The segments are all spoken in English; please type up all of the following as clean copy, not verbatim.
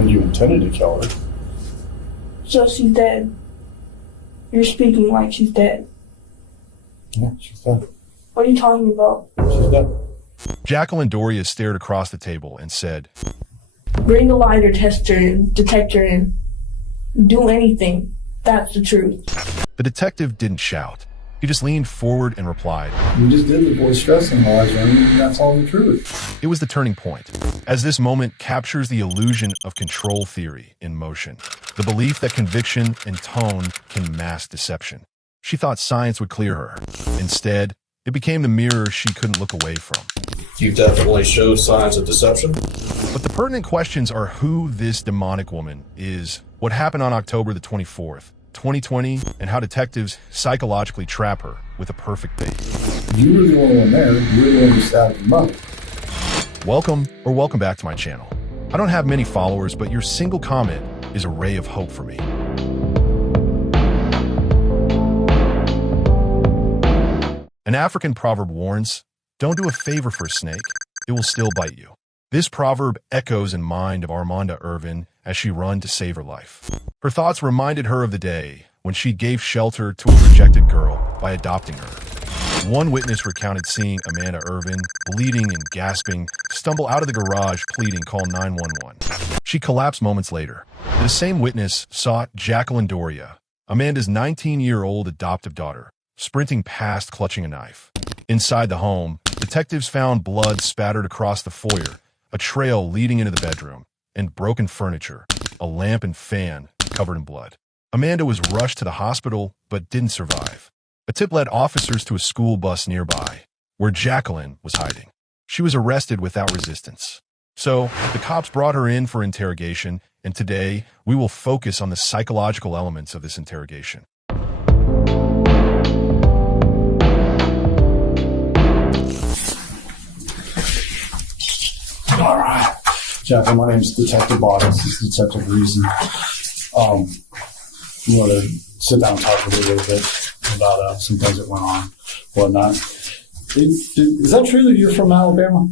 mean, you intended to kill her. So she's dead. You're speaking like she's dead. Yeah, she's dead. What are you talking about? She's dead. Jacqueline Doria stared across the table and said, Bring the lighter tester in, detector in. Do anything. That's the truth. The detective didn't shout. He just leaned forward and replied, You just did the voice stress analyzer, and that's all the truth. It was the turning point, as this moment captures the illusion of control theory in motion, the belief that conviction and tone can mask deception. She thought science would clear her. Instead, it became the mirror she couldn't look away from. You definitely showed signs of deception. But the pertinent questions are who this demonic woman is, what happened on October the 24th, 2020, and how detectives psychologically trap her with a perfect bait. You were the only one there. You were the one who stabbed your mother. Welcome back to my channel. I don't have many followers, but your single comment is a ray of hope for me. An African proverb warns, don't do a favor for a snake, it will still bite you. This proverb echoes in mind of Armanda Irvin as she ran to save her life. Her thoughts reminded her of the day when she gave shelter to a rejected girl by adopting her. One witness recounted seeing Amanda Irvin, bleeding and gasping, stumble out of the garage pleading, call 911. She collapsed moments later. The same witness saw Jacqueline Doria, Amanda's 19-year-old adoptive daughter, sprinting past clutching a knife. Inside the home, detectives found blood spattered across the foyer, a trail leading into the bedroom, and broken furniture, a lamp and fan covered in blood. Amanda was rushed to the hospital, but didn't survive. A tip led officers to a school bus nearby, where Jacqueline was hiding. She was arrested without resistance. So, the cops brought her in for interrogation, and today, we will focus on the psychological elements of this interrogation. All right. Jacqueline, my name's Detective Bottom. This is Detective Reason. We want to sit down and talk with you a little bit about some things that went on, whatnot. Is that true that you're from Alabama?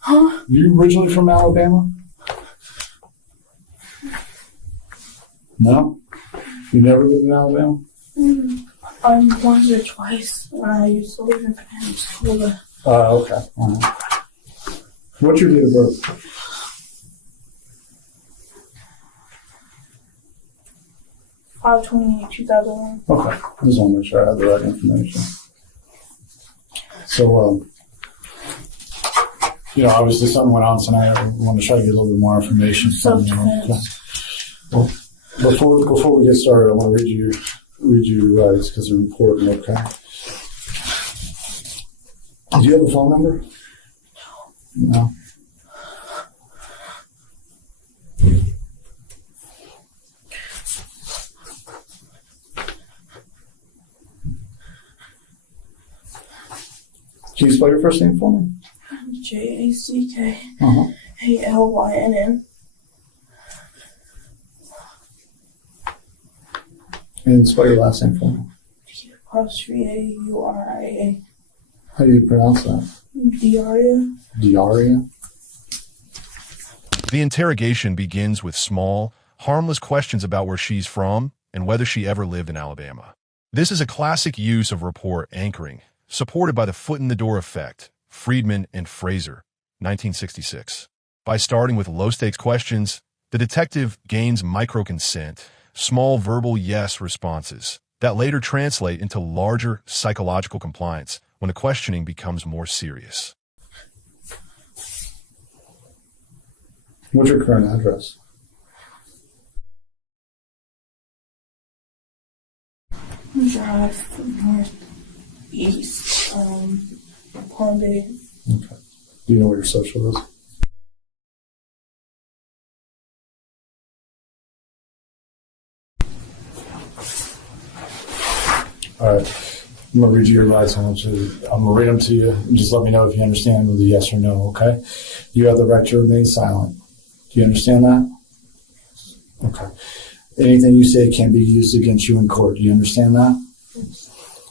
Huh? You originally from Alabama? No? You never lived in Alabama? Once or twice when I used to live in Pensacola. Okay. All right. What's your date of birth? 5/28/2001. Okay. I just want to make sure I have the right information. So, obviously something went on tonight. I want to try to get a little bit more information from you. Okay. Well, before we get started, I want to read you your rights because they're important, okay? Do you have a phone number? No. Can you spell your first name for me? JACKALYNN. And spell your last name for me. DAURIA. How do you pronounce that? Diaria. Diaria? The interrogation begins with small, harmless questions about where she's from and whether she ever lived in Alabama. This is a classic use of rapport anchoring, supported by the foot-in-the-door effect, Friedman and Fraser, 1966. By starting with low-stakes questions, the detective gains micro-consent, small verbal yes responses that later translate into larger psychological compliance when the questioning becomes more serious. What's your current address? Drive northeast, Palm Bay. Okay. Do you know where your social is? All right. I'm going to read you your rights. I'm going to read them to you. And just let me know if you understand with a yes or no, okay? You have the right to remain silent. Do you understand that? Okay. Anything you say can be used against you in court. Do you understand that?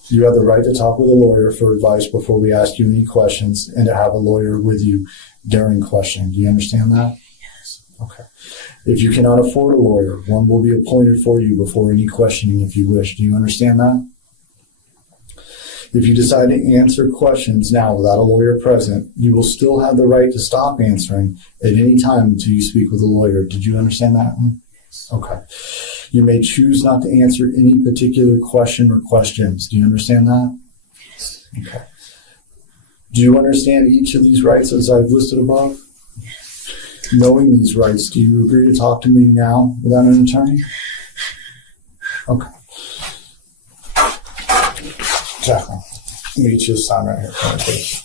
You have the right to talk with a lawyer for advice before we ask you any questions and to have a lawyer with you during questioning. Do you understand that? Yes. Okay. If you cannot afford a lawyer, one will be appointed for you before any questioning if you wish. Do you understand that? If you decide to answer questions now without a lawyer present, you will still have the right to stop answering at any time until you speak with a lawyer. Did you understand that? Okay. You may choose not to answer any particular question or questions. Do you understand that? Okay. Do you understand each of these rights as I've listed above? Knowing these rights, do you agree to talk to me now without an attorney? Okay. Jacqueline, let me just sign right here for me, please.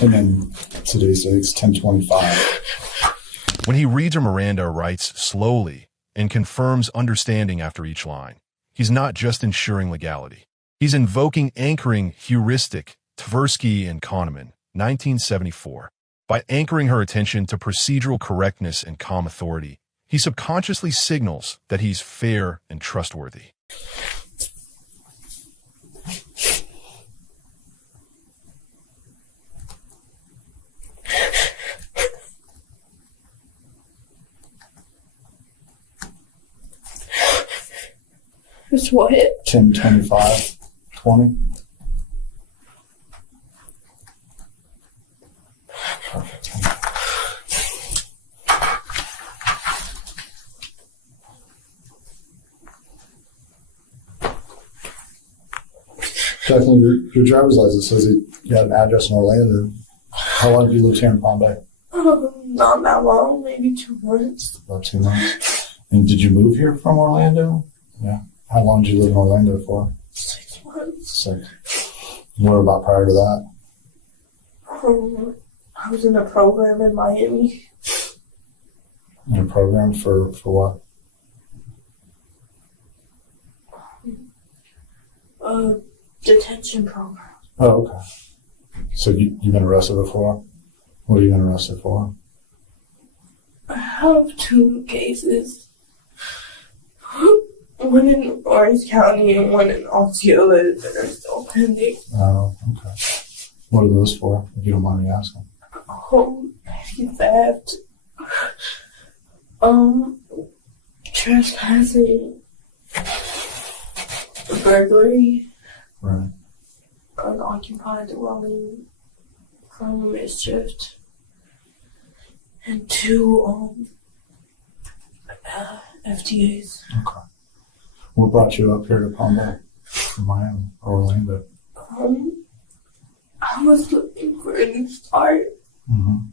And then today's date is 10/25. When he reads her Miranda rights slowly and confirms understanding after each line, he's not just ensuring legality. He's invoking anchoring heuristic Tversky and Kahneman, 1974. By anchoring her attention to procedural correctness and calm authority, he subconsciously signals that he's fair and trustworthy. It's what? 10/25/20. Jacqueline, your driver's license says that you had an address in Orlando. How long have you lived here in Palm Bay? Not that long, maybe 2 months. About 2 months. And did you move here from Orlando? Yeah. How long did you live in Orlando for? 6 months. 6. What about prior to that? I was in a program in Miami. In a program for what? A detention program. Oh, okay. So you've been arrested before? What have you been arrested for? I have 2 cases. One in Orange County and one in Osceola that are still pending. Oh, okay. What are those for, if you don't mind me asking? Petty theft. Trespassing. Burglary. Right. Unoccupied dwelling. Criminal mischief. And 2, FTAs. Okay. What brought you up here to Palm Bay from Miami or Orlando? I was looking for a new start. Mm-hmm.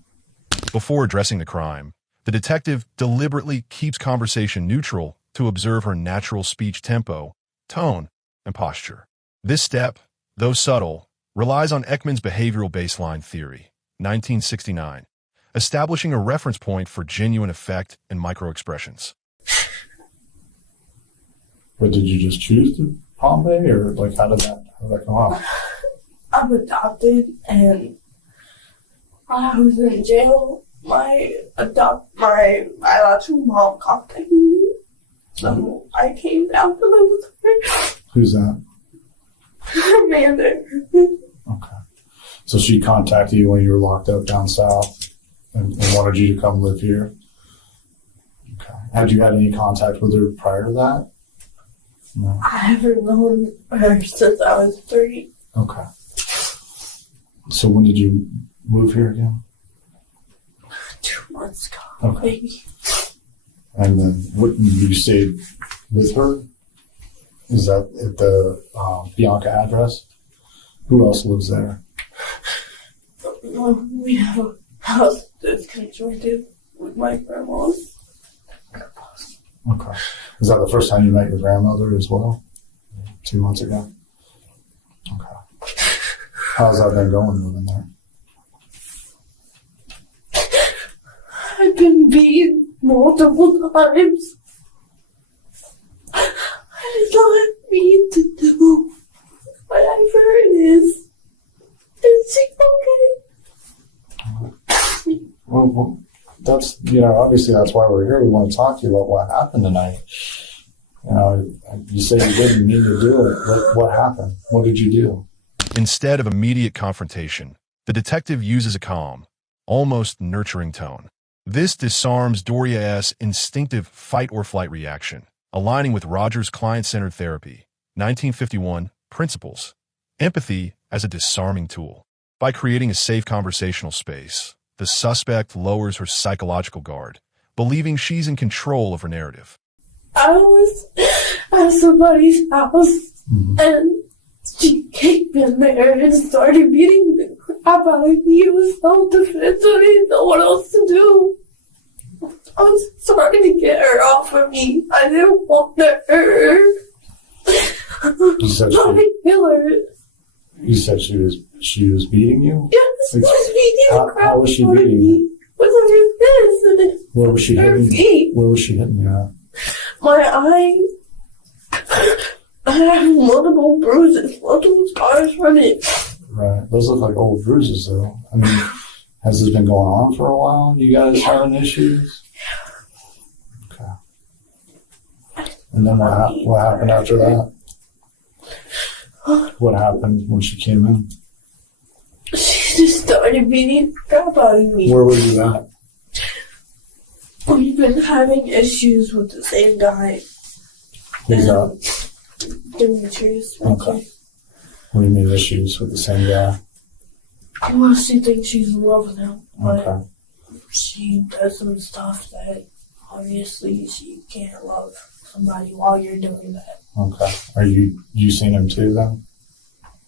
Before addressing the crime, the detective deliberately keeps conversation neutral to observe her natural speech tempo, tone, and posture. This step, though subtle, relies on Ekman's behavioral baseline theory, 1969, establishing a reference point for genuine effect and microexpressions. But did you just choose to Palm Bay, or like how did that come out? I'm adopted, and I was in jail. My biological mom contacted me, so I came down to live with her. Who's that? Miranda. Okay. So she contacted you when you were locked up down south and wanted you to come live here? Okay. Had you had any contact with her prior to that? No. I haven't known her since I was 3. Okay. So when did you move here again? 2 months ago, Okay. maybe. And then you stayed with her? Is that at the Bianca address? Who else lives there? We have a house that's constructed with my grandma. Okay. Is that the first time you met your grandmother as well? 2 months ago? Okay. How's that been going living there? I've been beaten multiple times. I did not mean to do whatever it is. Is she okay? Well, that's, obviously that's why we're here. We want to talk to you about what happened tonight. You say you didn't mean to do it. What happened? What did you do? Instead of immediate confrontation, the detective uses a calm, almost nurturing tone. This disarms Doria's instinctive fight-or-flight reaction, aligning with Rogers' client-centered therapy, 1951, principles. Empathy as a disarming tool. By creating a safe conversational space, the suspect lowers her psychological guard, believing she's in control of her narrative. I was at somebody's house and she came in there and started beating the crap out of me. It was self-defense. I didn't know what else to do. I was trying to get her off of me. I didn't want to hurt her. You said trying to kill her. You said she was beating you? Yes, she was beating the crap how was she out of beating me. you? With her fist and then Where was she her hitting you? feet. Where was she hitting you at? My eye. I have multiple bruises, multiple scars from it. Right. Those look like old bruises, though. I mean, has this been going on for a while? You guys having issues? Okay. And then what happened after that? What happened when she came in? She just started beating the crap out of me. Where were you at? We've been having issues with the same guy. Who's that? Demetrius. Okay. What do you mean issues with the same guy? Well, she thinks she's in love with him, but Okay. she does some stuff that obviously she can't love somebody while you're doing that. Okay. Are you seen him too then?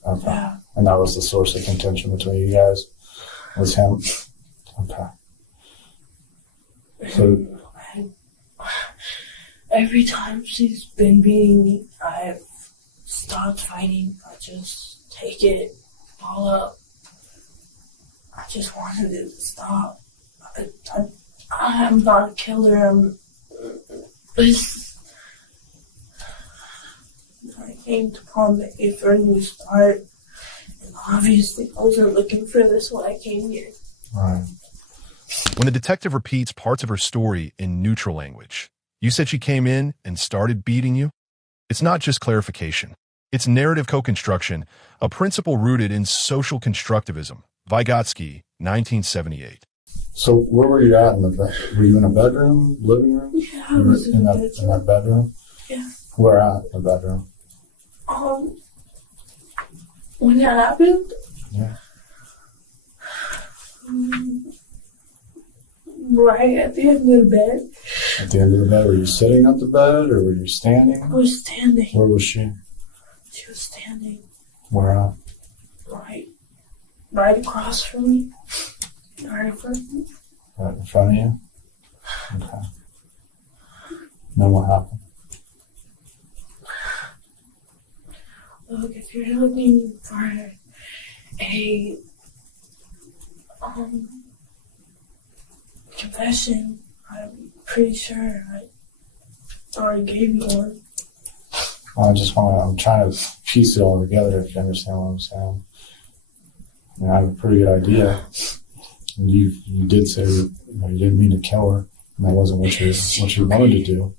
Okay. Yeah. And that was the source of contention between you guys? Was him? Okay. So, Every time she's been beating me, I've stopped fighting. I just take it all up. I just wanted it to stop. I'm not a killer. I came to Palm Bay for a new start. And obviously, I wasn't looking for this when I came here. right. When the detective repeats parts of her story in neutral language, you said she came in and started beating you? It's not just clarification. It's narrative co-construction, a principle rooted in social constructivism. Vygotsky, 1978. So where were you at in the bed? Were you in a bedroom, living room? Yeah, I was in the bedroom. In that bedroom? Yeah. Where at in the bedroom? When that happened, Yeah. right at the end of the bed, At the end of the bed, were you sitting at the bed or were you standing? I was standing. Where was she? She was standing Where at? right across from me, right in front of me. Right in front of you? Okay. Then what happened? Look, if you're looking for a confession, I'm pretty sure I already gave you one. I'm trying to piece it all together, if you understand what I'm saying. I mean, I have a pretty good idea. And you did say you didn't mean to kill her, and that wasn't what you wanted to do.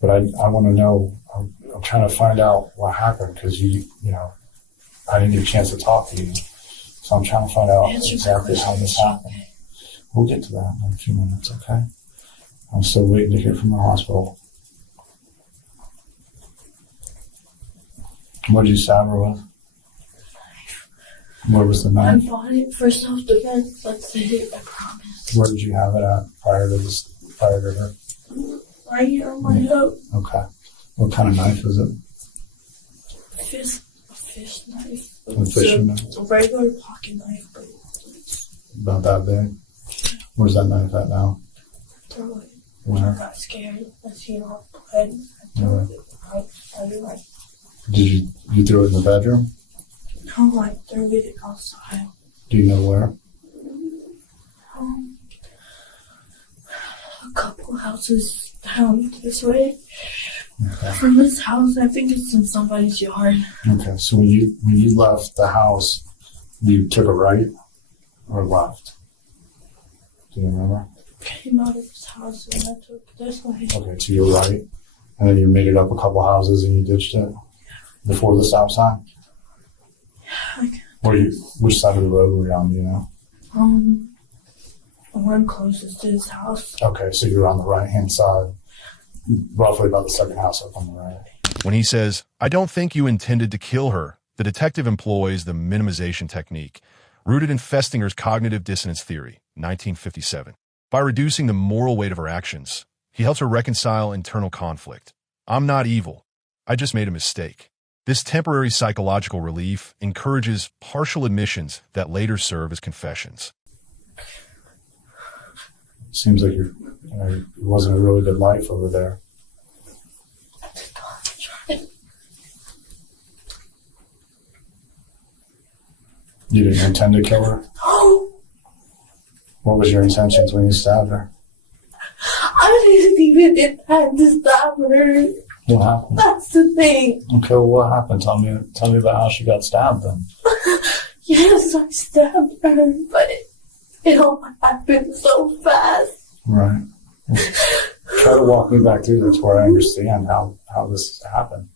But I want to know. I'm trying to find out what happened because I didn't get a chance to talk to you, so I'm trying to find out exactly how this happened. Okay. We'll get to that in a few minutes, okay? I'm still waiting to hear from the hospital. What did you stab her with? Where was the I knife? bought it for self-defense. That's it, I promise. Where did you have it at prior to her? Right here on my hip. Okay. What kind of knife is it? A fish knife. A fishing knife? It's a regular pocket knife, but About that big? Where's that knife at now? throw it. Where? I got scared. I seen all blood. I threw it. I did like, Did you throw it in the bedroom? no, I threw it outside. Do you know where? A couple houses down this way. Okay. From this house, I think it's in somebody's yard. Okay. So when you left the house, you took a right or left? Do you remember? Came out of this house and I took this way. Okay, to your right, and then you made it up a couple houses and you ditched it before the stop sign. Like, Which side of the road were you on? Do you know? The one closest to his house. Okay, so you're on the right-hand side, roughly about the second house up on the right. When he says, "I don't think you intended to kill her," the detective employs the minimization technique, rooted in Festinger's cognitive dissonance theory, 1957. By reducing the moral weight of her actions, he helps her reconcile internal conflict. "I'm not evil. I just made a mistake." This temporary psychological relief encourages partial admissions that later serve as confessions. Seems like it wasn't a really good life over there. You didn't intend to kill her? No! What was your intentions when you stabbed her? I didn't even intend to stab her. What happened? That's the thing. Okay, well, what happened? Tell me about how she got stabbed then. Yes, I stabbed her, but it all happened so fast. Right. Try to walk me back through this where I understand how this happened.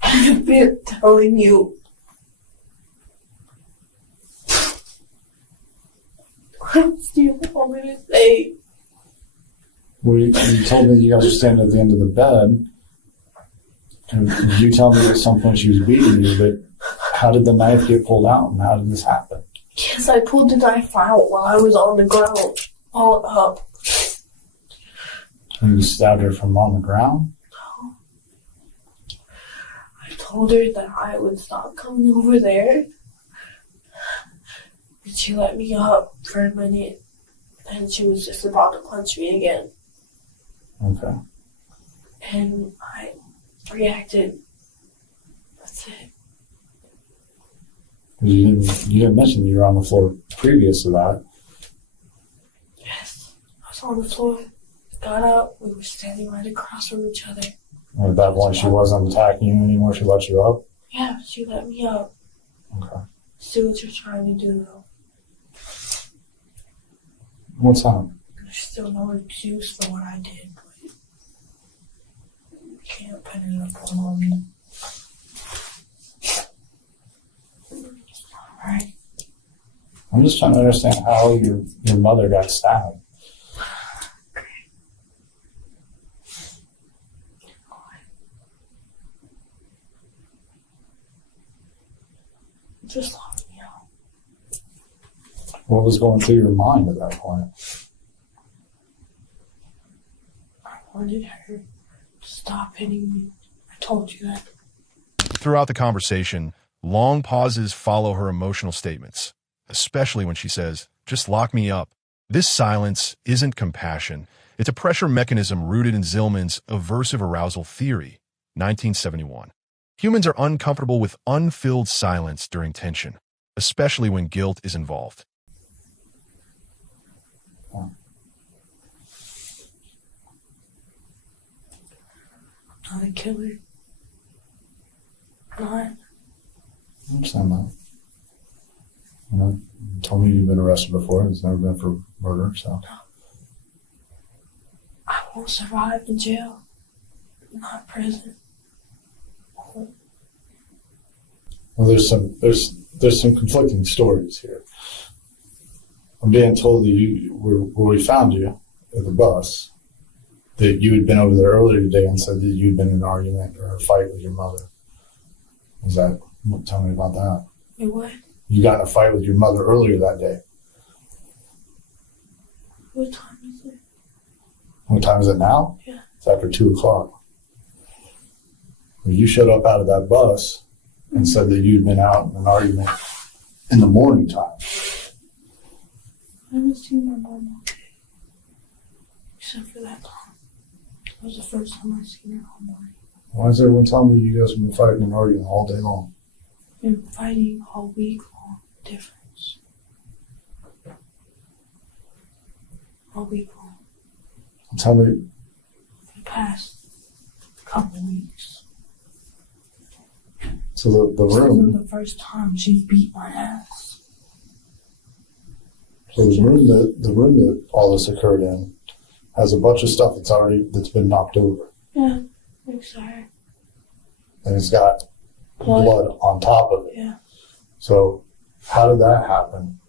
I've been telling you. What else do you want me to say? Well, you told me you guys were standing at the end of the bed. And you tell me at some point she was beating you, but how did the knife get pulled out and how did this happen? Yes, I pulled the knife out while I was on the ground, all up. And you stabbed her from on the ground? I told her that I would stop coming over there. And she let me up for a minute. And she was just about to punch me again. Okay. And I reacted. That's it. You didn't mention you were on the floor previous to that. Yes. I was on the floor. Got up. We were standing right across from each other. And at that point, she wasn't attacking you anymore. She let you up? Yeah, she let me up. Okay. See what you're trying to do, though. What's up? There's still no excuse for what I did, but you can't put it up on me. Alright. I'm just trying to understand how your mother got stabbed. Just lock me out. What was going through your mind at that point? I wanted her to stop hitting me. I told you that. Throughout the conversation, long pauses follow her emotional statements, especially when she says, "Just lock me up." This silence isn't compassion. It's a pressure mechanism rooted in Zillman's aversive arousal theory, 1971. Humans are uncomfortable with unfilled silence during tension, especially when guilt is involved. Not a killer. Not. I understand that. You told me you've been arrested before. It's never been for murder, so. I won't survive in jail. Not prison. Well, there's some conflicting stories here. I'm being told that where we found you at the bus, that you had been over there earlier today and said that you'd been in an argument or a fight with your mother. Tell me about that. You what? You got in a fight with your mother earlier that day. What time is it? What time is it now? Yeah. It's after 2:00. Well, you showed up out of that bus and said that you'd been out in an argument in the morning time. I haven't seen my mom all day. Except for that time. It was the first time I've seen her all morning. Why is everyone telling me you guys have been fighting and arguing all day long? Been fighting all week long. Difference. All week long. Tell me, For the past couple weeks. so the This room, isn't the first time she's beat my ass. so the room that all this occurred in has a bunch of stuff that's been knocked over, Yeah, exactly. and it's got blood on top of it. Yeah. So how did that happen?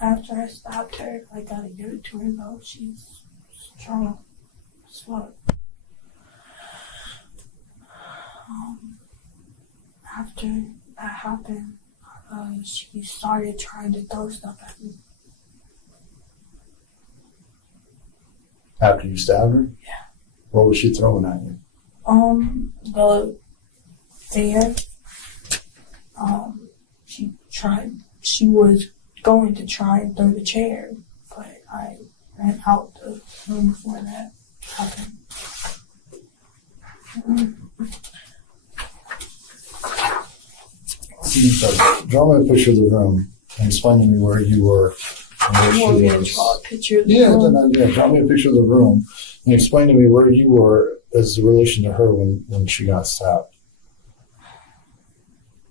After I stabbed her, I gotta give it to her though. She's strong as fuck. After that happened, she started trying to throw stuff at me. After you stabbed her? Yeah. What was she throwing at you? The fan. She was going to try and throw the chair, but I ran out the room before that happened. Draw me a picture of the room and explain to me where you were and where You want she me to was. draw a picture of the Yeah, room? draw me a picture of the room and explain to me where you were as a relation to her when she got stabbed.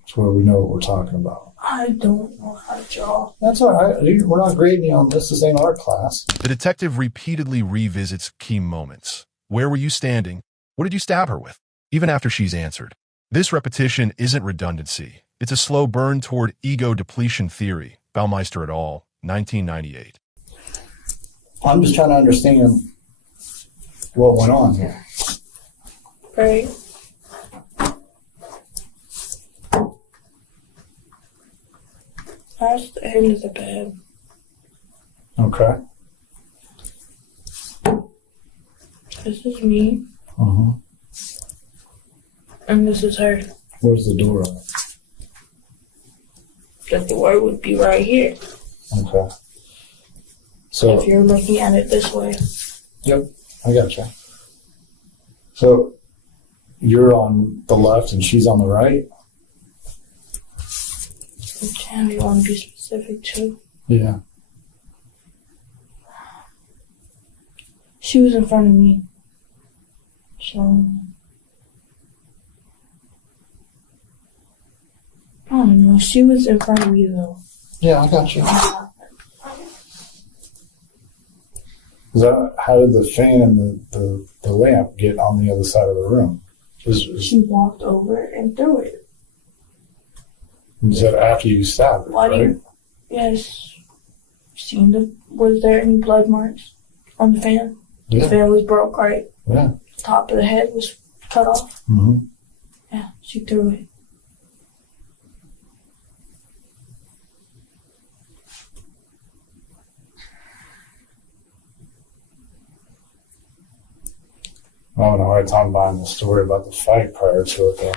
That's where we know what we're talking about. I don't know how to draw. That's all right. We're not grading you on this. This ain't art class. The detective repeatedly revisits key moments. Where were you standing? What did you stab her with? Even after she's answered. This repetition isn't redundancy. It's a slow burn toward ego depletion theory. Baumeister et al., 1998. I'm just trying to understand what went on here. Right? That's the end of the bed. Okay. This is me, Uh-huh. and this is her. Where's the door at? The door would be right here Okay. So, if you're looking at it this way. yep, I gotcha. So, you're on the left and she's on the right? Damn, you want to be specific too? Yeah. She was in front of me. So, I don't know. She was in front of me though. Yeah, I got you. How did the fan and the lamp get on the other side of the room? She walked over and threw it. Was that after you stabbed her, Why do right? you? Yes. Was there any blood marks on the fan? The Yeah. fan was broke, right? Yeah. Top of the head was cut off. Mm-hmm. Yeah, she threw it. I'm having a hard time buying the story about the fight prior to it, though.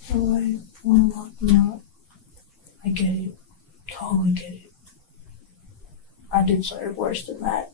So I want to lock me out. I get it. Totally get it. I deserve worse than that.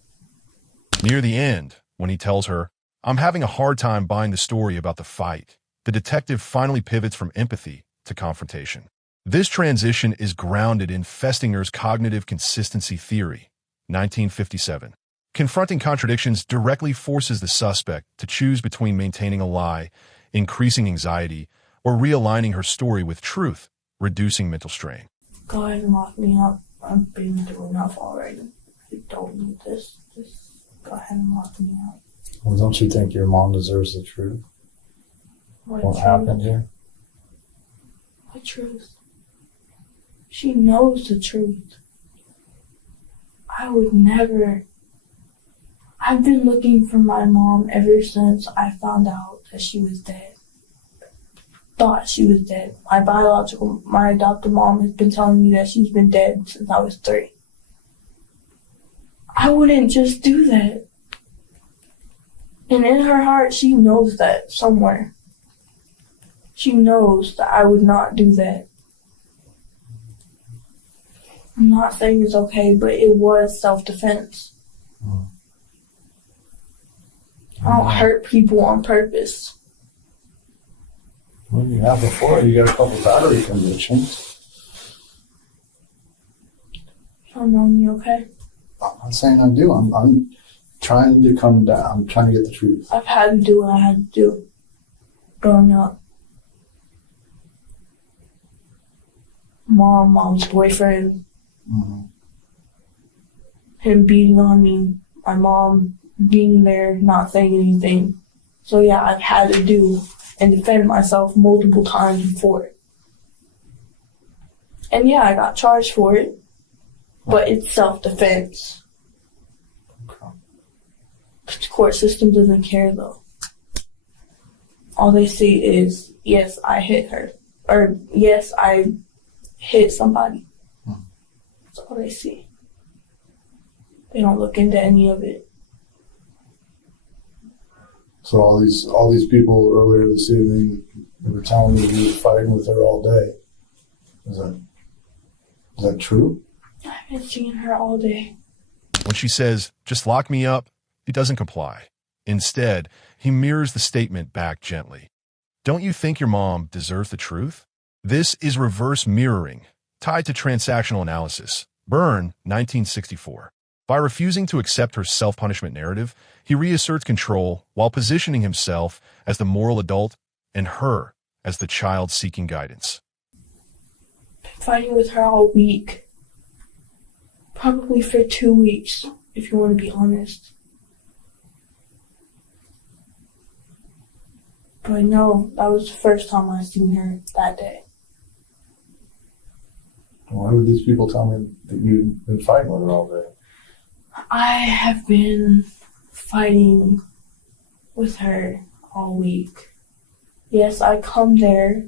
Near the end, when he tells her, "I'm having a hard time buying the story about the fight," the detective finally pivots from empathy to confrontation. This transition is grounded in Festinger's cognitive consistency theory, 1957. Confronting contradictions directly forces the suspect to choose between maintaining a lie, increasing anxiety, or realigning her story with truth, reducing mental strain. Go ahead and lock me up. I've been through enough already. I don't need this. Just go ahead and lock me out. Well, don't you think your mom deserves the truth? What truth? happened here? What truth? She knows the truth. I would never. I've been looking for my mom ever since I found out that she was dead. Thought she was dead. My adopted mom has been telling me that she's been dead since I was 3. I wouldn't just do that. And in her heart, she knows that somewhere. She knows that I would not do that. I'm not saying it's okay, but it was self-defense. I don't hurt people on purpose. Well, you have before. You got a couple battery convictions. You don't know me, okay? I'm not saying I do. I'm trying to come down. I'm trying to get the truth. I've had to do what I had to do growing up. Mom's boyfriend, him beating on me, my mom being there, not saying anything. So yeah, I've had to do and defend myself multiple times before. And yeah, I got charged for it. But it's self-defense. Okay. The court system doesn't care, though. All they see is, yes, I hit her. Or, yes, I hit somebody. That's all they see. They don't look into any of it. So all these people earlier this evening, they were telling me you were fighting with her all day. Is that true? I've been seeing her all day. When she says, just lock me up, he doesn't comply. Instead, he mirrors the statement back gently. Don't you think your mom deserves the truth? This is reverse mirroring, tied to transactional analysis. Byrne, 1964. By refusing to accept her self-punishment narrative, he reasserts control while positioning himself as the moral adult and her as the child seeking guidance. Been fighting with her all week. Probably for 2 weeks, if you want to be honest. But no, that was the first time I seen her that day. Why would these people tell me that you've been fighting with her all day? I have been fighting with her all week. Yes, I come there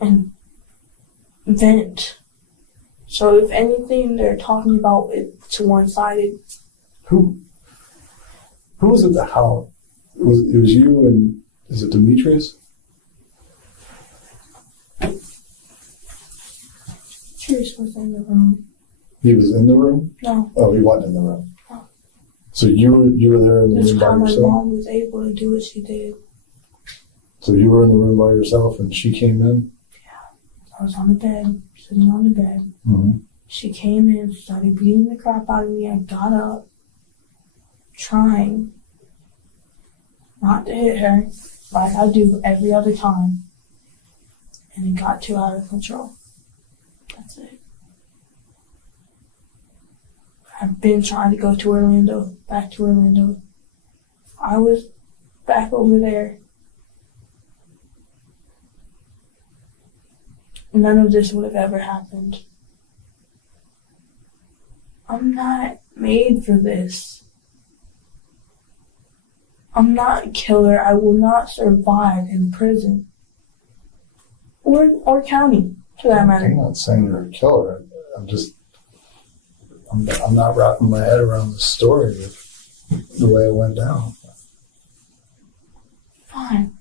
and vent. So if anything they're talking about, it's one-sided. Who was at the house? It was you and, is it Demetrius? Cheers was in the room. He was in the room? No. Oh, he wasn't in the room. No. So you were there in the That's room by how my yourself? mom was able to do what she did. So you were in the room by yourself and she came in? I was on the bed, sitting on the bed. Mm-hmm. She came in, started beating the crap out of me. I got up, trying not to hit her like I do every other time. And it got too out of control. That's it. I've been trying to go to Orlando, back to Orlando. I was back over there. None of this would have ever happened. I'm not made for this. I'm not a killer. I will not survive in prison. Or county, for that matter. I'm not saying you're a killer. I'm not wrapping my head around the story of the way it went down. Fine.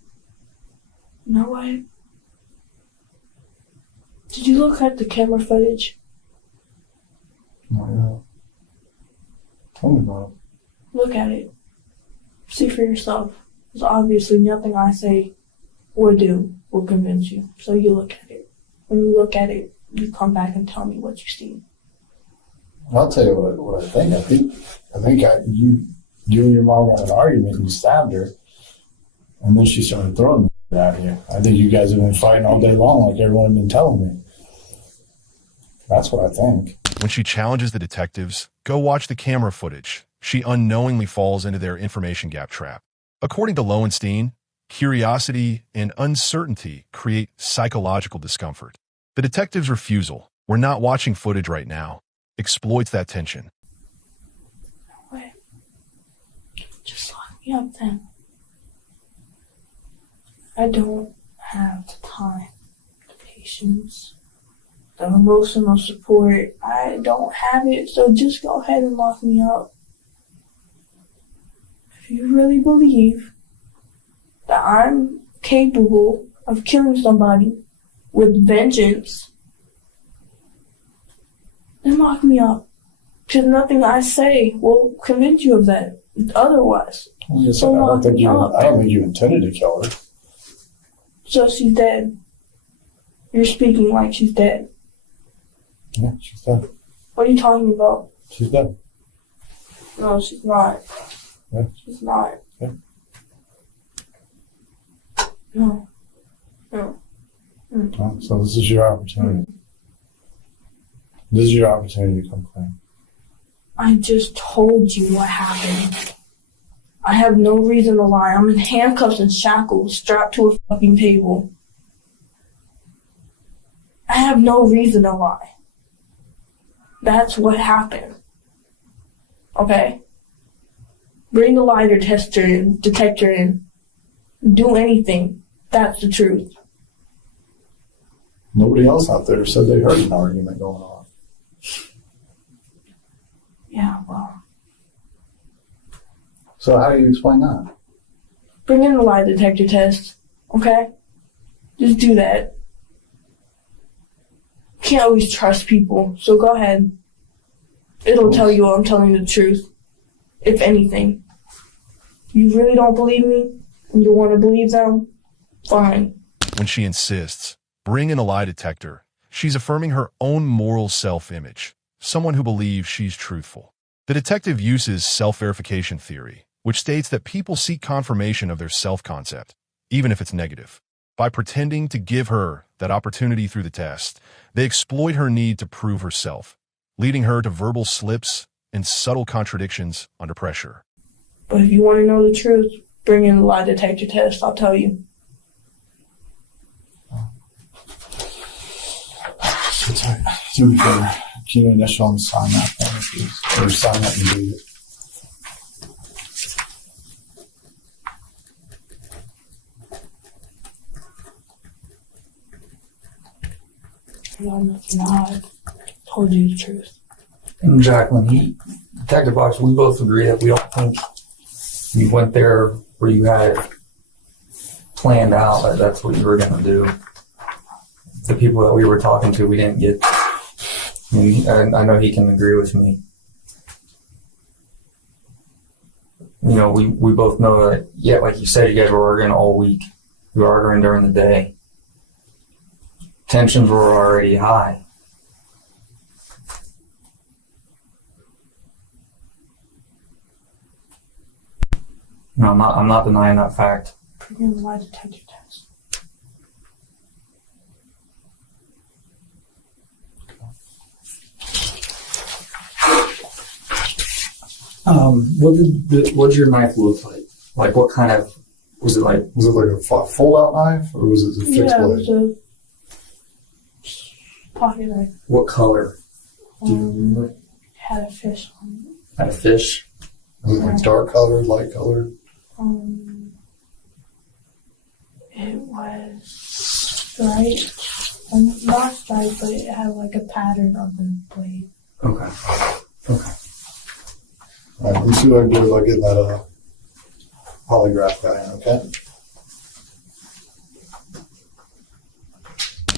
You know what? Did you look at the camera footage? Oh, yeah. Tell me about it. Look at it. See for yourself. There's obviously nothing I say or do will convince you. So you look at it. When you look at it, you come back and tell me what you see. I'll tell you what I think. I think you and your mom got in an argument and you stabbed her, and then she started throwing it at you. I think you guys have been fighting all day long, like everyone had been telling me. That's what I think. When she challenges the detectives, go watch the camera footage. She unknowingly falls into their information gap trap. According to Lowenstein, curiosity and uncertainty create psychological discomfort. The detective's refusal, we're not watching footage right now, exploits that tension. Wait. Just lock me up then. I don't have the time, the patience, the emotional support. I don't have it, so just go ahead and lock me up. If you really believe that I'm capable of killing somebody with vengeance, then lock me up. Because nothing I say will convince you of that. Otherwise. Well, yes, So I don't lock think me you. up. I don't think you intended to kill her. So she's dead. You're speaking like she's dead. Yeah, she's dead. What are you talking about? She's dead. No, she's not. Yeah. She's not. Yeah. No. No. Oh, so this is your opportunity. This is your opportunity to come clean. I just told you what happened. I have no reason to lie. I'm in handcuffs and shackles, strapped to a fucking table. I have no reason to lie. That's what happened. Okay? Bring the lie detector in. Do anything. That's the truth. Nobody else out there said they heard an argument going on. Yeah, well. So how do you explain that? Bring in the lie detector test. Okay? Just do that. Can't always trust people, so go ahead. It'll tell you I'm telling you the truth. If anything. You really don't believe me? And you want to believe them? Fine. When she insists, bring in a lie detector, she's affirming her own moral self-image, someone who believes she's truthful. The detective uses self-verification theory, which states that people seek confirmation of their self-concept, even if it's negative. By pretending to give her that opportunity through the test, they exploit her need to prove herself, leading her to verbal slips and subtle contradictions under pressure. But if you want to know the truth, bring in the lie detector test, I'll tell you. Do me a favor. Can you initial and sign that thing, please? Or sign that and read it. I told you the truth. And Jacqueline, Detective Box, we both agree that we don't think you went there where you had it planned out that that's what you were going to do. The people that we were talking to, we didn't get. I know he can agree with me. You know, we both know that, yeah, like you said, you guys were arguing all week. You were arguing during the day. Tensions were already high. No, I'm not denying that fact. Bring in the lie detector test. What did your knife look like? Like, what kind of, was it like? Was it like a fold-out knife, or was it a fixed Yeah, blade? it was a pocket knife. What color? Do you remember? Had a fish on it. Had a fish? Was it like dark colored, light colored? It was striped. Not striped, but it had like a pattern on the blade. Okay. Okay. All right, let me see what I can do about getting that polygraph guy in, okay?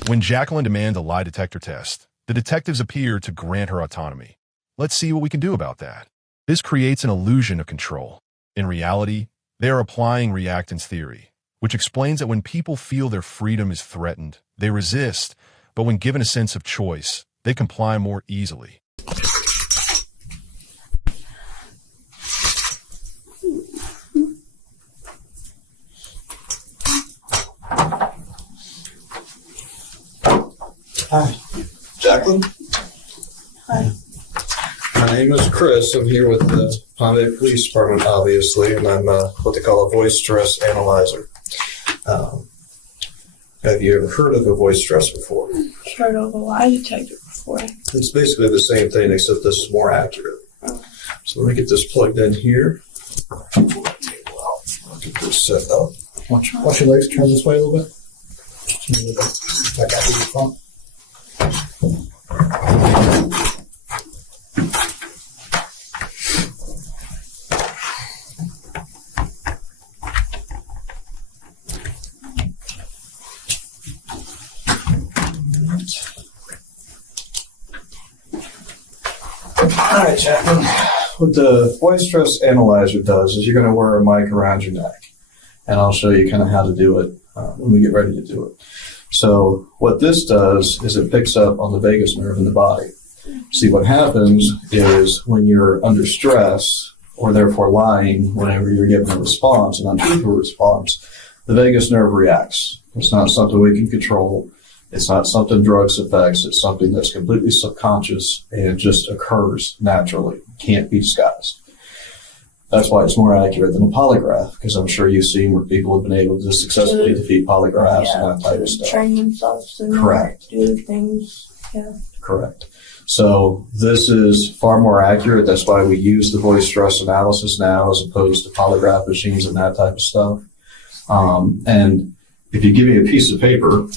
When Jacqueline demands a lie detector test, the detectives appear to grant her autonomy. Let's see what we can do about that. This creates an illusion of control. In reality, they are applying reactance theory, which explains that when people feel their freedom is threatened, they resist, but when given a sense of choice, they comply more easily. Hi. Jacqueline? Hi. My name is Chris. I'm here with the Palm Bay Police Department, obviously, and I'm what they call a voice stress analyzer. Have you ever heard of a voice stress before? Heard of a lie detector before. It's basically the same thing, except this is more accurate. So let me get this plugged in here. I'll get this set up. Watch your legs turn this way a little bit. Back out to the front. All right, Jacqueline. What the voice stress analyzer does is you're going to wear a mic around your neck, and I'll show you kind of how to do it when we get ready to do it. So what this does is it picks up on the vagus nerve in the body. See, what happens is when you're under stress, or therefore lying, whenever you're given a response, an untruthful response, the vagus nerve reacts. It's not something we can control. It's not something drugs affects. It's something that's completely subconscious and just occurs naturally. Can't be disguised. That's why it's more accurate than a polygraph, because I'm sure you've seen where people have been able to successfully defeat polygraphs and that type of stuff. Train themselves to Correct. do things. Yeah. Correct. So this is far more accurate. That's why we use the voice stress analysis now as opposed to polygraph machines and that type of stuff. And if you give me a piece of paper,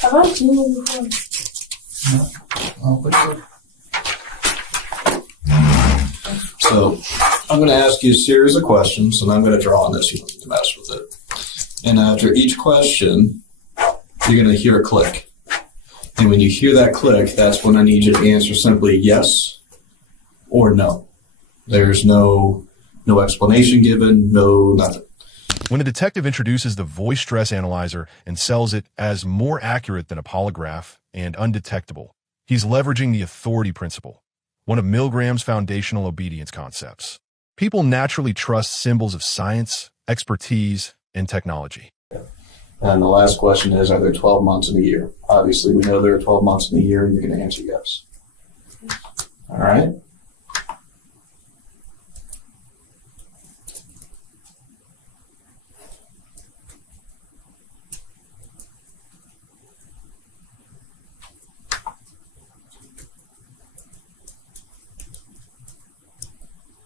Have I seen you before? so I'm going to ask you a series of questions, and I'm going to draw on this. You don't need to mess with it. And after each question, you're going to hear a click. And when you hear that click, that's when I need you to answer simply yes or no. There's no explanation given, no nothing. When a detective introduces the voice stress analyzer and sells it as more accurate than a polygraph and undetectable, he's leveraging the authority principle, one of Milgram's foundational obedience concepts. People naturally trust symbols of science, expertise, and technology. And the last question is, are there 12 months in a year? Obviously, we know there are 12 months in a year, and you're going to answer yes. All right?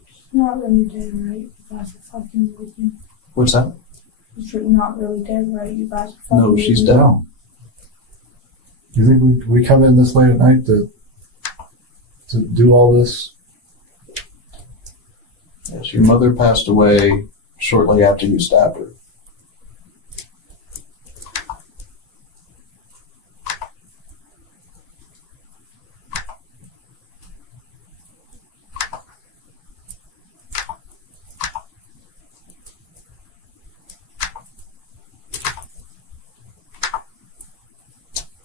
It's not really dead, right? You guys are fucking with me. What's that? It's not really dead, right? You guys are fucking No, with she's me. dead. No. You think we come in this late at night to do all this? Yes, your mother passed away shortly after you stabbed her.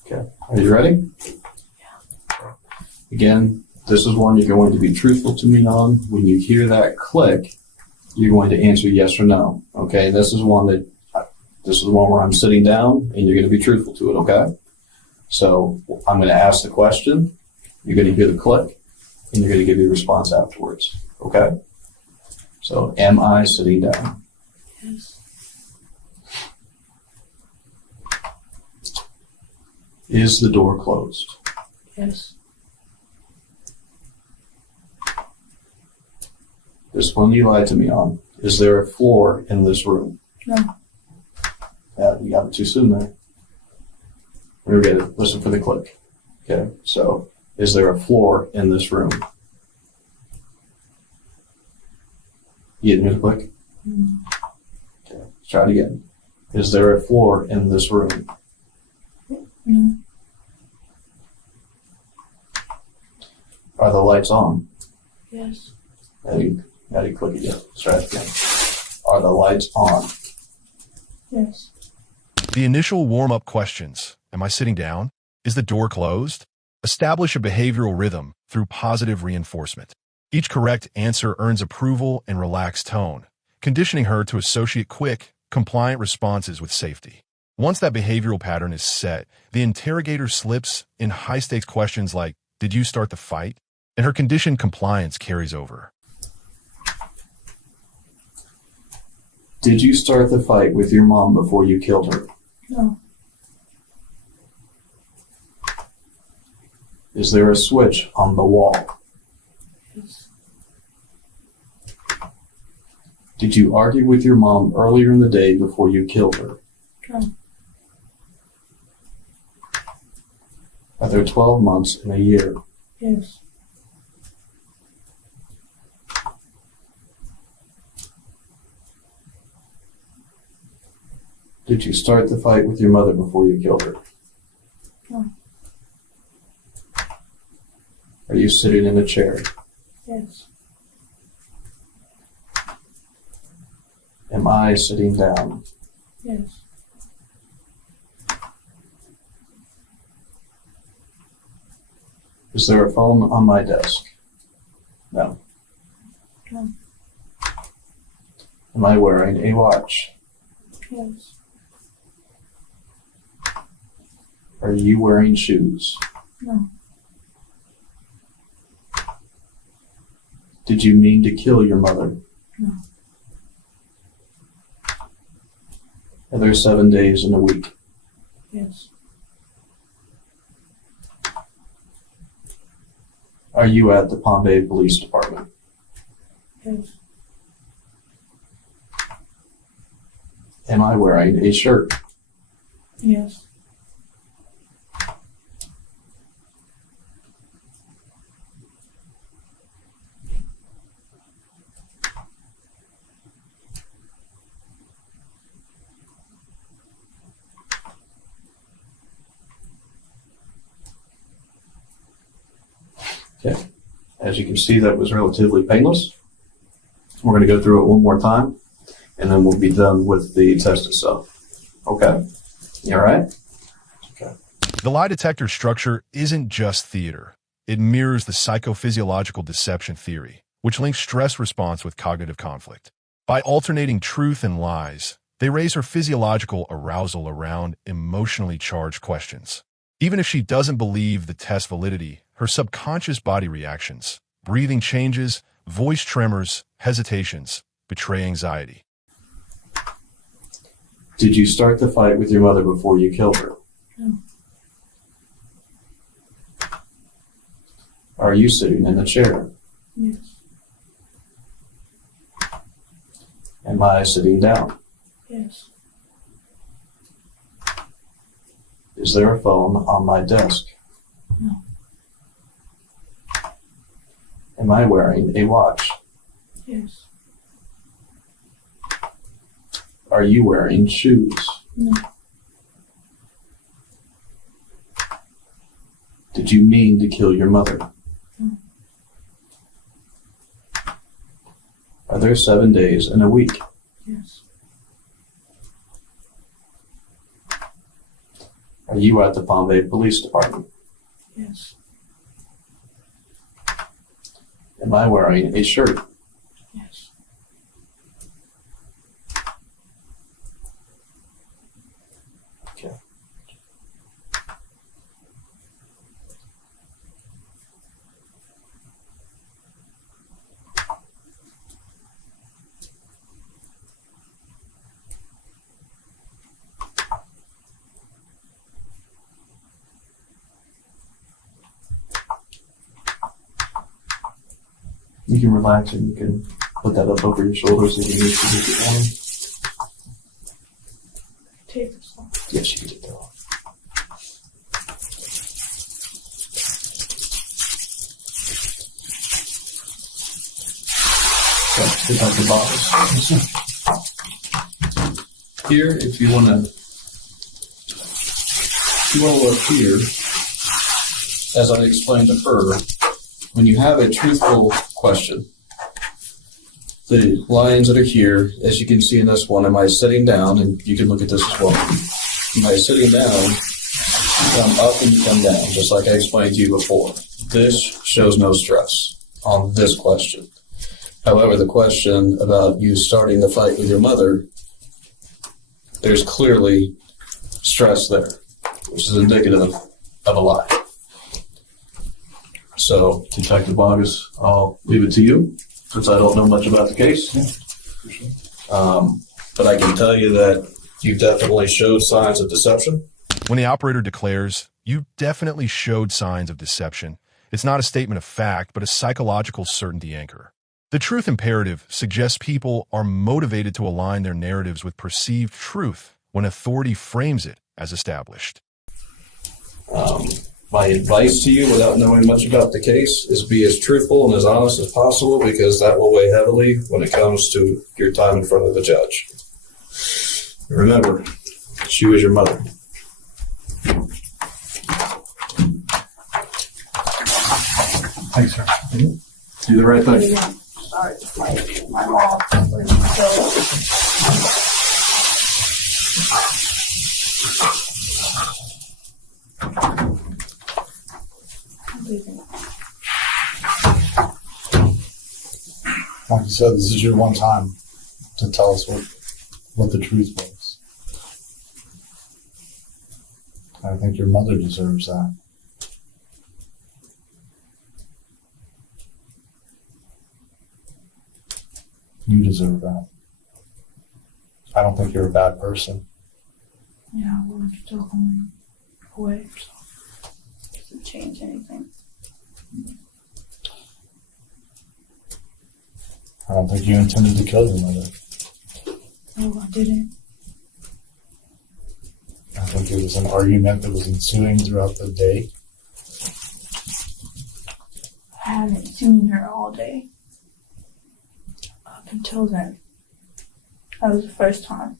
Okay, are you ready? Yeah. Again, this is one you're going to be truthful to me on. When you hear that click, you're going to answer yes or no. Okay, this is one where I'm sitting down and you're going to be truthful to it. Okay, so I'm going to ask the question. You're going to hear the click, and you're going to give your response afterwards. Okay. So, am I sitting down? Yes. Is the door closed? Yes. This one you lied to me on. Is there a floor in this room? No. Yeah, you got it too soon there. We're good. Listen for the click. Okay, so is there a floor in this room? You didn't hear the click? Mm. Okay, let's try it again. Is there a floor in this room? No. Are the lights on? Yes. How do you click again? Let's try it again. Are the lights on? Yes. The initial warm-up questions, am I sitting down? Is the door closed? Establish a behavioral rhythm through positive reinforcement. Each correct answer earns approval and relaxed tone, conditioning her to associate quick, compliant responses with safety. Once that behavioral pattern is set, the interrogator slips in high-stakes questions like, did you start the fight? And her conditioned compliance carries over. Did you start the fight with your mom before you killed her? No. Is there a switch on the wall? Yes. Did you argue with your mom earlier in the day before you killed her? No. Are there 12 months in a year? Yes. Did you start the fight with your mother before you killed her? No. Are you sitting in a chair? Yes. Am I sitting down? Yes. Is there a phone on my desk? No. No. Am I wearing a watch? Yes. Are you wearing shoes? No. Did you mean to kill your mother? No. Are there 7 days in a week? Yes. Are you at the Palm Bay Police Department? Yes. Am I wearing a shirt? Yes. Okay. As you can see, that was relatively painless. We're going to go through it one more time, and then we'll be done with the test itself. Okay? You all right? Okay. The lie detector structure isn't just theater. It mirrors the psychophysiological deception theory, which links stress response with cognitive conflict. By alternating truth and lies, they raise her physiological arousal around emotionally charged questions. Even if she doesn't believe the test validity, her subconscious body reactions, breathing changes, voice tremors, hesitations, betray anxiety. Did you start the fight with your mother before you killed her? No. Are you sitting in the chair? Yes. Am I sitting down? Yes. Is there a phone on my desk? No. Am I wearing a watch? Yes. Are you wearing shoes? No. Did you mean to kill your mother? No. Are there 7 days in a week? Yes. Are you at the Palm Bay Police Department? Yes. Am I wearing a shirt? Yes. Okay. You can relax and you can put that up over your shoulders if you need to get it on. Take this off. Yes, you can get that off. Okay, pick up the bottles. Here, if you want to look here, as I explained to her, when you have a truthful question, the lines that are here, as you can see in this one, am I sitting down? And you can look at this as well. Am I sitting down? You come up and you come down, just like I explained to you before. This shows no stress on this question. However, the question about you starting the fight with your mother, there's clearly stress there, which is indicative of a lie. So, Detective Bogus, I'll leave it to you, since I don't know much about the case. But I can tell you that you definitely showed signs of deception. When the operator declares, "You definitely showed signs of deception," it's not a statement of fact, but a psychological certainty anchor. The truth imperative suggests people are motivated to align their narratives with perceived truth when authority frames it as established. My advice to you, without knowing much about the case, is be as truthful and as honest as possible, because that will weigh heavily when it comes to your time in front of the judge. Remember, she was your mother. Thanks, sir. Do the right thing. Sorry, my mom was so. Like you said, this is your one time to tell us what the truth was. I think your mother deserves that. You deserve that. I don't think you're a bad person. Yeah, well, I'm still going away, so it doesn't change anything. I don't think you intended to kill your mother. No, I didn't. I think it was an argument that was ensuing throughout the day. I haven't seen her all day. Up until then. That was the first time.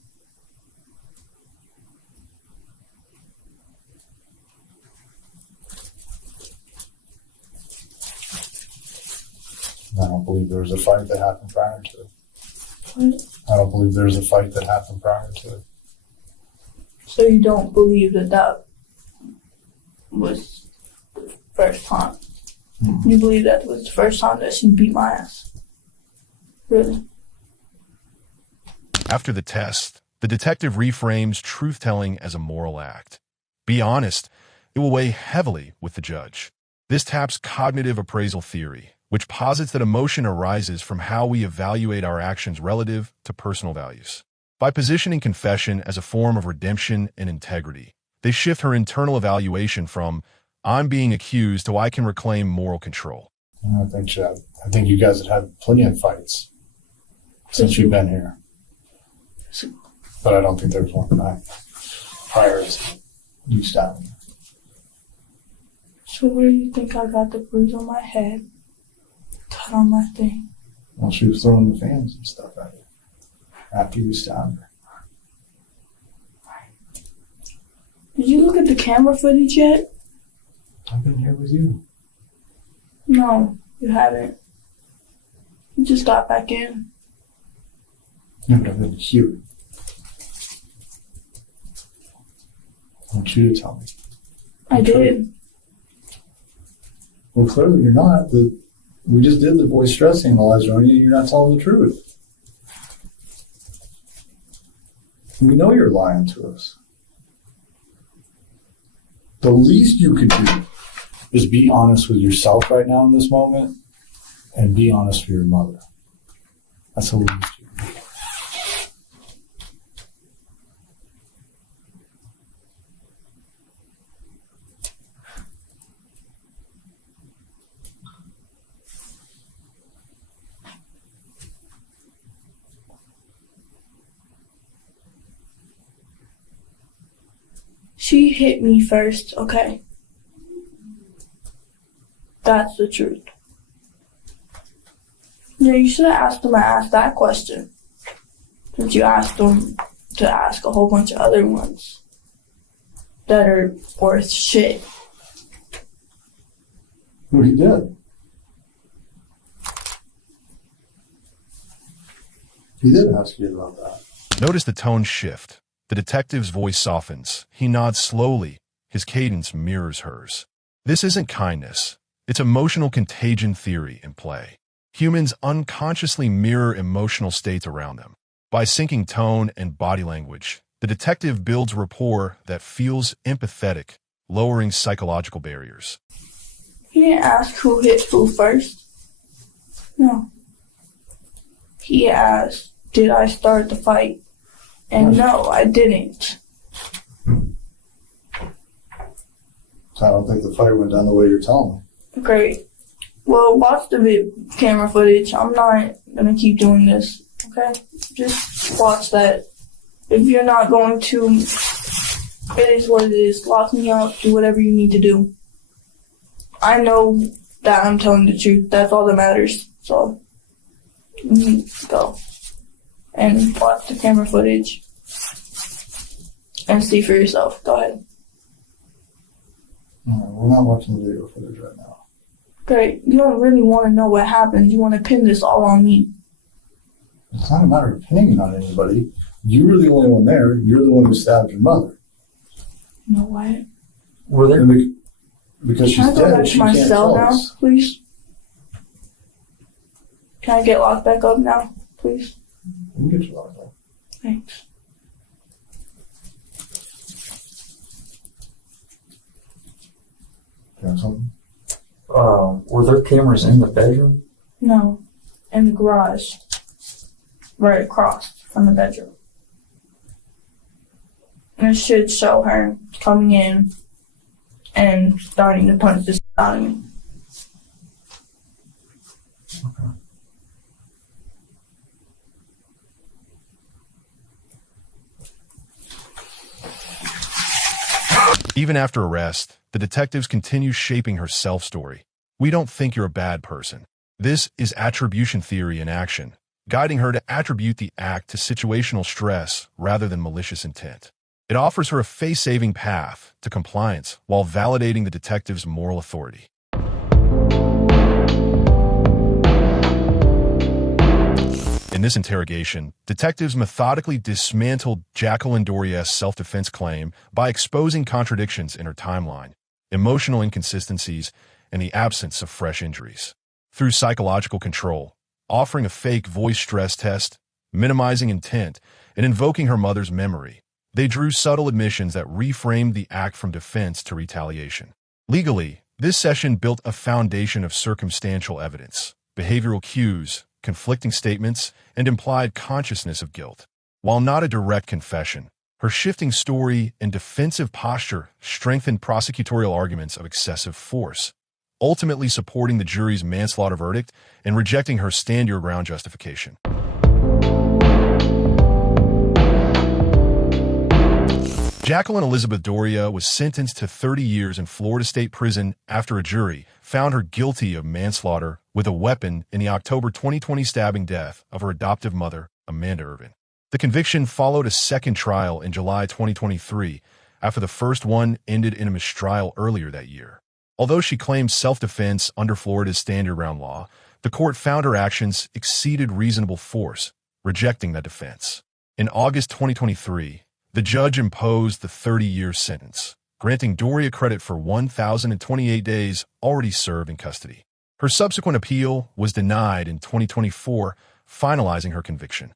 I don't believe there was a fight that happened prior to it. What? I don't believe there was a fight that happened prior to it. So you don't believe that that was the first time? Mm-hmm. You believe that was the first time that she beat my ass? Really? After the test, the detective reframes truth-telling as a moral act. Be honest, it will weigh heavily with the judge. This taps cognitive appraisal theory, which posits that emotion arises from how we evaluate our actions relative to personal values. By positioning confession as a form of redemption and integrity, they shift her internal evaluation from, I'm being accused, to I can reclaim moral control. I think you guys have had plenty of fights since you've been here. But I don't think there was one back prior to you stabbing her. So where do you think I got the bruise on my head? Cut on my thing? Well, she was throwing the fans and stuff at you after you stabbed her. Did you look at the camera footage yet? I've been here with you. No, you haven't. You just got back in. No, but I've been here. I want you to tell me. I did. Well, clearly you're not. We just did the voice stress analyzer on you. You're not telling the truth. We know you're lying to us. The least you could do is be honest with yourself right now in this moment and be honest with your mother. That's the least you can do. She hit me first, okay? That's the truth. Yeah, you should have asked that question. Since you asked them to ask a whole bunch of other ones that are worth shit. Well, he did. He did ask you about that. Notice the tone shift. The detective's voice softens. He nods slowly. His cadence mirrors hers. This isn't kindness. It's emotional contagion theory in play. Humans unconsciously mirror emotional states around them. By syncing tone and body language, the detective builds rapport that feels empathetic, lowering psychological barriers. He didn't ask who hit who first. No. He asked, did I start the fight? And no, I didn't. So I don't think the fight went down the way you're telling me. Great. Well, watch the camera footage. I'm not going to keep doing this, okay? Just watch that. If you're not going to, it is what it is. Lock me up. Do whatever you need to do. I know that I'm telling the truth. That's all that matters. So, go. And watch the camera footage. And see for yourself. Go ahead. All right, we're not watching the video footage right now. Great. You don't really want to know what happened. You want to pin this all on me. It's not a matter of pinning on anybody. You were the only one there. You're the one who stabbed your mother. You know what? Were there? And because she's Can I go back dead, to she my can't cell tell now, us. please? Can I get locked back up now, please? We can get you locked up. Thanks. You have something? Were there cameras in the bedroom? No. In the garage. right across from the bedroom. And it should show her coming in and starting to punch this out of me. Even after arrest, the detectives continue shaping her self-story. We don't think you're a bad person. This is attribution theory in action, guiding her to attribute the act to situational stress rather than malicious intent. It offers her a face-saving path to compliance while validating the detective's moral authority. In this interrogation, detectives methodically dismantled Jacqueline Doria's self-defense claim by exposing contradictions in her timeline, emotional inconsistencies, and the absence of fresh injuries. Through psychological control, offering a fake voice stress test, minimizing intent, and invoking her mother's memory, they drew subtle admissions that reframed the act from defense to retaliation. Legally, this session built a foundation of circumstantial evidence, behavioral cues, conflicting statements, and implied consciousness of guilt. While not a direct confession, her shifting story and defensive posture strengthened prosecutorial arguments of excessive force, ultimately supporting the jury's manslaughter verdict and rejecting her stand-your-ground justification. Jacqueline Elizabeth Doria was sentenced to 30 years in Florida State Prison after a jury found her guilty of manslaughter with a weapon in the October 2020 stabbing death of her adoptive mother, Amanda Irvin. The conviction followed a second trial in July 2023 after the first one ended in a mistrial earlier that year. Although she claimed self-defense under Florida's stand-your-ground law, the court found her actions exceeded reasonable force, rejecting that defense. In August 2023, the judge imposed the 30-year sentence, granting Doria credit for 1,028 days already served in custody. Her subsequent appeal was denied in 2024, finalizing her conviction.